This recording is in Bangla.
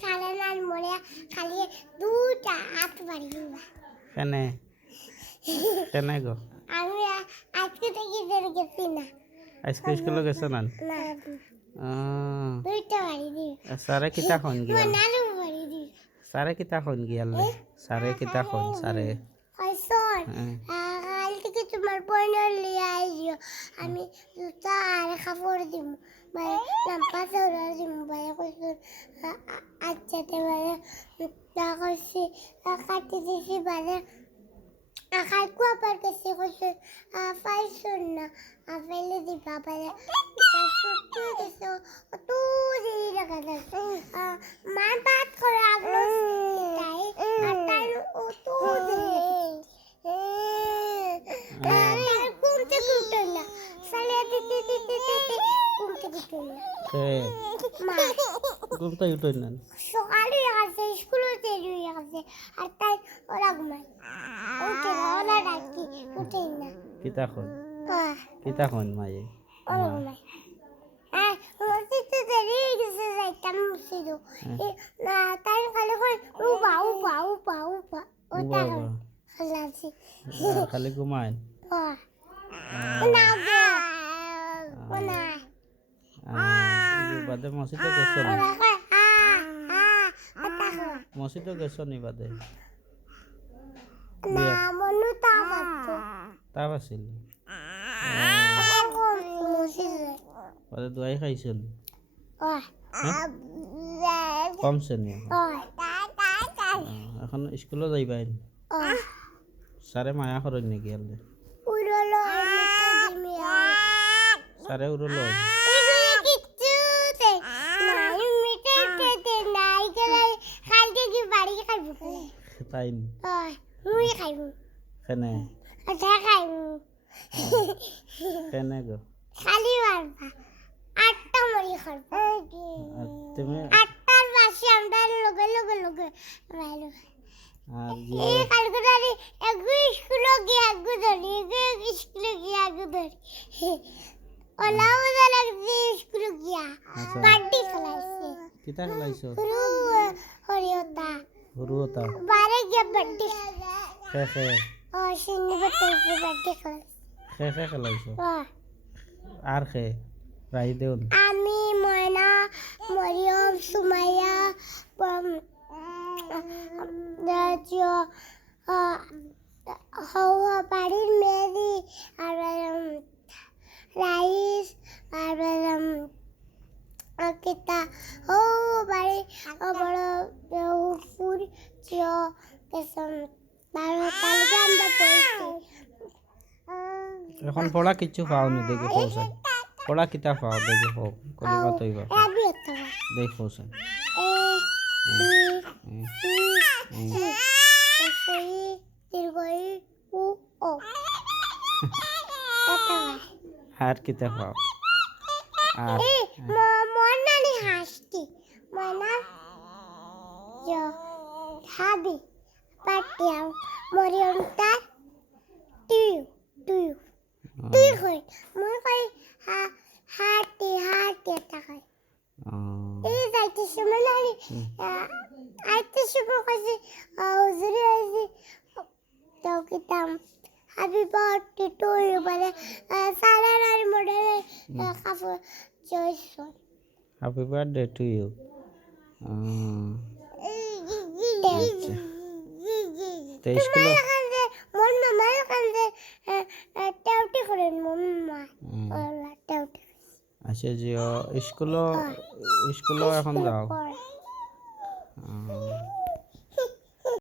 সারা নাল মরে খালি দুটা হাত বাড়ি দিবা কেনে কেনে গো আমি আজকে থেকে বের গেছি না আজকে স্কুলে গেছো না না আহ দুইটা বাড়ি দি সারে কিতা খন গিয়া নালু বাড়ি দি সারে কিতা খন গিয়ালে সারে কিতা খন সারে কইছন কাল থেকে তোমার বোনের লিয়ে আইও আমি জুতা আর কাপড় দিব মানে লাম্পা চৌরা দিব মানে কইছন আচ্ছা তে মানে তা কইছি কাটি দিছি মানে আখাই কুয়া পার কাছে কইছন পাইছন না আফেলে দিবা মানে সত্যি দেশো কত দেরি লাগা যাচ্ছে মা বাত করে আগলো তাই আর তাই কত দেরি ঘুমতে ঘুমতে না সালে দিতে দিতে দিতে ঘুমতে ঘুমতে না মা ঘুমতে উঠই না সকালে আসে স্কুলে দেরি হয়ে গেছে আর তাই ওরা ঘুমায় উঠে না ওরা ডাকি উঠে না কিতা খন মায়ে ওরা ঘুমায় মসজিদে দেরি হয়ে গেছে যাইতাম মসজিদে তাই খালি কই উপা উপা উপা উপা ওটা খালাছি খালি ঘুমায় না না বাদে মসজিদে গেছো না মসজিদে গেছো নি বাদে না মনু তাপ আছিল বাদে দোয়াই খাইছিল কমছে নি এখন স্কুলে যাইবাই সারে মায়া করেন নাকি আলে সারে উড়লো তাই কেনে কেনে গো খালি মারবা আটটা মরি খারবা তুমি আটটার বাসে আমরা লগে লগে লগে বাইরে আর এই কালকুটারি একগু স্কুলে গিয়ে একগু ধরি একগু স্কুলে গিয়ে একগু ধরি ওলা ওলা লাগছে স্কুলে গিয়া বাড়ি খেলাইছে কিতা খেলাইছো হরিয়তা হুরুতা বারে গিয়ে বাড়ি খে খে ও সিন্নি বটে বাড়ি খেলাইছে খে খেলাইছো আর খে রাই দেউন আমি ময়না মরিয়ম সুমাইয়া হাওয়া বাড়ির মেয়েদি আর রাইস আর কিতা ও বাড়ি বড় ফুল কেসম বারো তালিকা আমরা পড়েছি এখন পড়া কিছু পাও নি দেখে পৌঁছে পড়া কিতা পাও দেখে পাও কলে কতইবা দেখ পৌঁছে আর কিতা পাও আর মনালি হাসতি মনা হাবি পাটিয়া মরিয়মটা তুই তুই তুই কই মই কই হাতি হাতি এটা কই এই যাইতে সময় নানি আইতে সময় কইছি হুজুরি আইছি তো কিতাম হাবি বার্থডে টু ইউ বলে সালার আর মডেল কাফু জয়সন হ্যাপি বার্থডে টু ইউ তে স্কুলে মন মামা কান্দে টাউটি করেন মাম্মা ওলা টাউটি আচ্ছা জিও স্কুলে এখন যাও